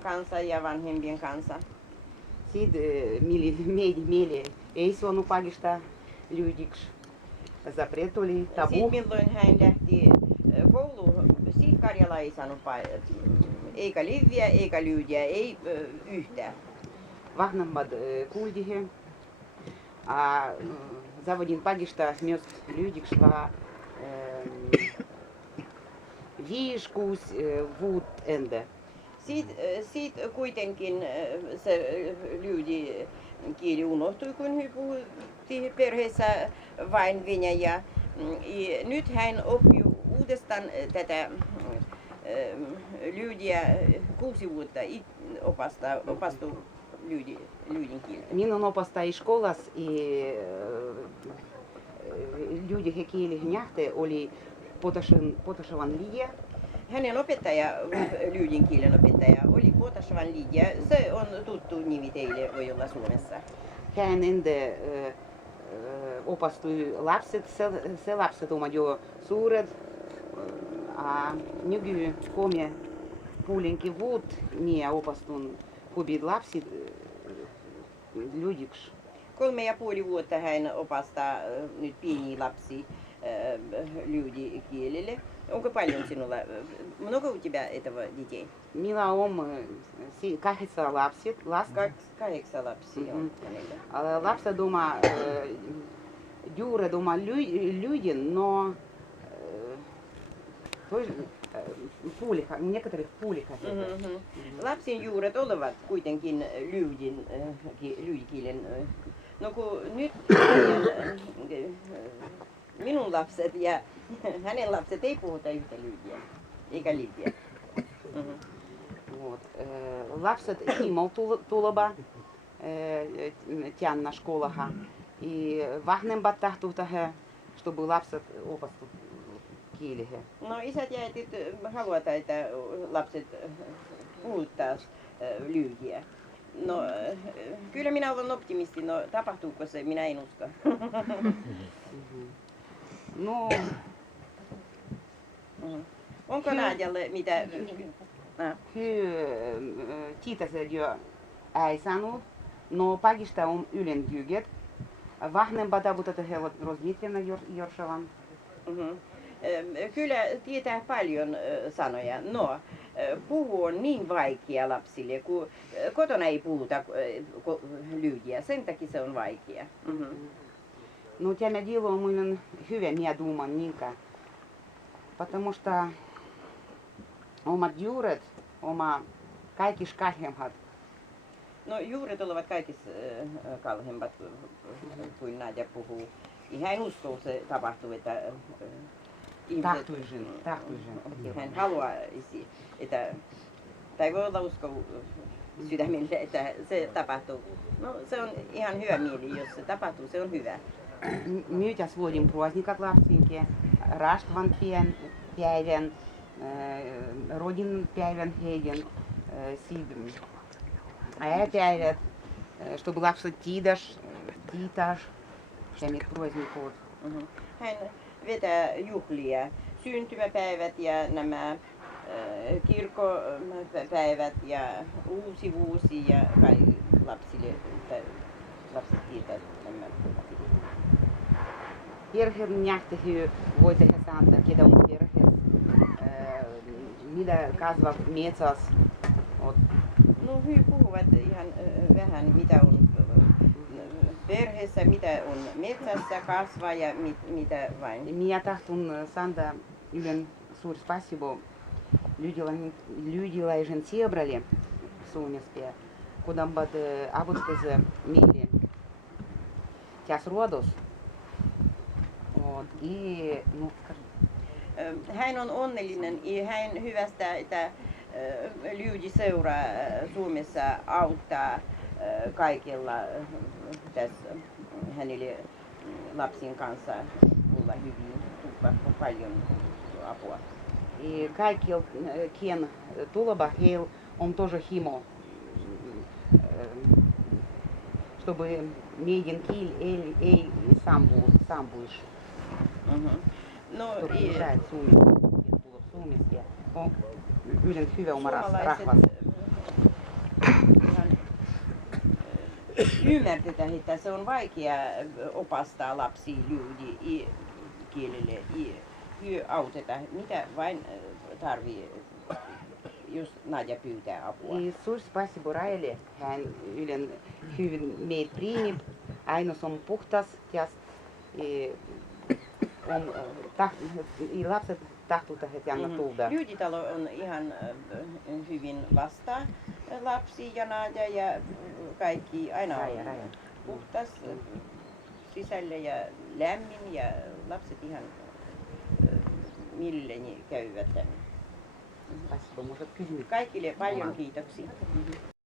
lasten kanssa ja vanhempien kanssa. Sitten meille ei saanut pagistaa lyydiksi. Zapret oli tabu. Sitten milloin hän lähti kouluun, siitä Karjala ei saanut eikä liviä eikä lyydiä, ei yhtään. Vanhemmat kuuldi he. Zavodin pagistaa myös lyydiksi vaan 5-6 vuotta ennen. Siitä kuitenkin se lyydi kieli unohtui, kun he puhuttiin perheessä vain venäjää. Nyt hän oppi uudestaan tätä lyydiä 6 vuotta opastui lyydin kieltä. Minun opastajai skolas lyydihe kieli nähte oli Potashevan Lidia. Hänen opettaja, lyydin kielen opettaja, oli Potashevan Lidia. Se on tuttu nimi teille, voi olla Suomessa. Hän ende opastui lapset, se lapset ovat jo suuret. Nyky 3,5 vuotta minä opastun hubit lapsit lyydiksi. 3,5 vuotta hän opastaa nyt pieniä lapsia lyydikielelle. Onko paljon sinulla? Много у тебя этого детей? Minulla on 8 lasta. 8 lapsia on hänellä. Lapset oma juuret oma lyydin, no некоторых пуликах. Lapsin juuret olivat kuitenkin lyydikielen. No kun nyt minun lapset ja hänen lapset ei puhuta yhtä lyydiä, eikä liiviä. Вот. Lapset Himo tuleva тянна школаха. И vanhemmat tahtuvat, чтобы lapset opastuvat kieliä. No isät ja äitit haluavat, että lapset puhuttaisiin lyydiä. No kyllä minä olen optimisti, no tapahtuuko se, minä en usko. No. Onko Nadjalle mitä? Tiitaset jo ei sanonut, no pakista on ylentyget. Vanhempat avutat he ovat rozvietjana Jorshavan. Kyllä tietää paljon sanoja. No, puhu on niin vaikea lapsille, kun kotona ei puhuta lyydiä. Sen takia se on vaikea. Ну, tämä дело on minun hyvä, minä думаю, Ninka. Потому что omat juuret, kaikki kalhemmat. No juuret ovat kaikissa kalhemmat, kuin Nadja puhuu. Hän uskoo se tapahtuu, että tahtoisin. Hän haluaa, että, tai voi olla usko sydämille, että se tapahtuu. No se on ihan hyvä mieli, jos se tapahtuu, se on hyvä. Nyt сводим праздников lapsinkin, Rastvan päivän, rodin päivän heidän, äitäivät, чтобы lapset tiitas, sellaiset праздникot. Hän vetää juhlia, syntymäpäivät ja nämä kirkkopäivät ja uusi vuosi ja kaikki lapsille, lapset tietää nämä. Perheen nähtähy voi tehdä sanoa, ketä on perheessä, mitä kasvaa metsässä. No he puhuvat ihan vähän, mitä on perheessä, mitä on metsässä kasvaa ja mitä vain. Minä tahtun sanoa yhden suuri spasibo людям собрали Suomessa, kun ovat avustaneet meille tässä ruodossa. Hän on onnellinen ja hän hyvästä, että Lyydi-seura Suomessa auttaa kaikilla tässä hänelle lapsien kanssa olla hyvin, paljon apua. Kaikilla, ken tulevat, heillä on тоже himo, чтобы meidän kieli ei sampuisi. No, Suomessa ja on yleensä hyvä oma rahvas. ihan ymmärretään, että se on vaikea opastaa lapsia lyudi kielelle. Hyö autetaan, mitä vain tarvii, jos Nadja pyytää apua. И suuri spasibo Raele, hän ylen hyvin meitä priimib, ainus on puhtas ja lapset tahtuvat, että Janna tuuda. Lyyditalo on ihan hyvin vastaan lapsi ja Nadja ja kaikki aina on puhtas sisällä ja lämmin ja lapset ihan mielelläni käyvät tänne. Spasibo, может kysymys? Kaikille paljon kiitoksia.